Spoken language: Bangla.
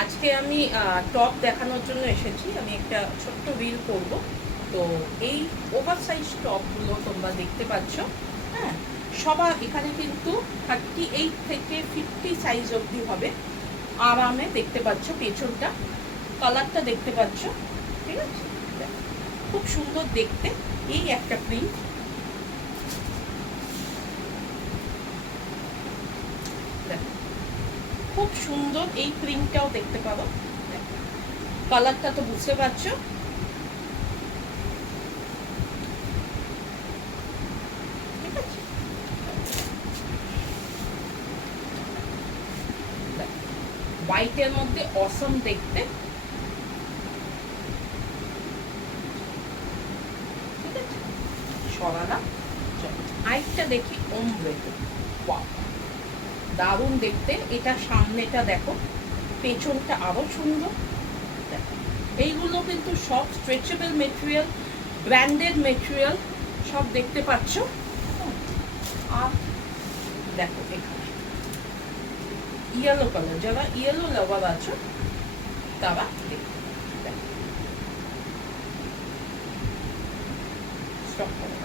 আজকে আমি টপ দেখানোর জন্য এসেছি। আমি একটা ছোট্ট রিল করব। তো এই ওভার সাইজ টপগুলো তোমরা দেখতে পাচ্ছ। হ্যাঁ, সবার এখানে কিন্তু 38 থেকে 50 সাইজ অবধি হবে। আরামে দেখতে পাচ্ছ, পেছনটা কালারটা দেখতে পাচ্ছ, ঠিক আছে? খুব সুন্দর দেখতে। এই একটা প্রিন্ট, খুব সুন্দর। এই প্রিন্টটাও দেখতে পাবো। কালারটা তো বুঝতে পারছো। ঠিক আছে, হোয়াইটের মধ্যে অসম দেখতে। ঠিক আছে, সরালাম। আরেকটা দেখি ওমব্রেতে। ওয়াও, দারুণ দেখতে। এটা সামনেটা দেখো, পেছনটা আরো সুন্দর। দেখো, এইগুলো কিন্তু সব স্ট্রেচেবল মেটেরিয়াল, ব্র্যান্ডেড মেটেরিয়াল, সব দেখতে পাচ্ছ। আর দেখো এখানে ইয়েলো কালার, যারা ইয়েলো লাভার আছো তারা দেখো, স্টপ করো।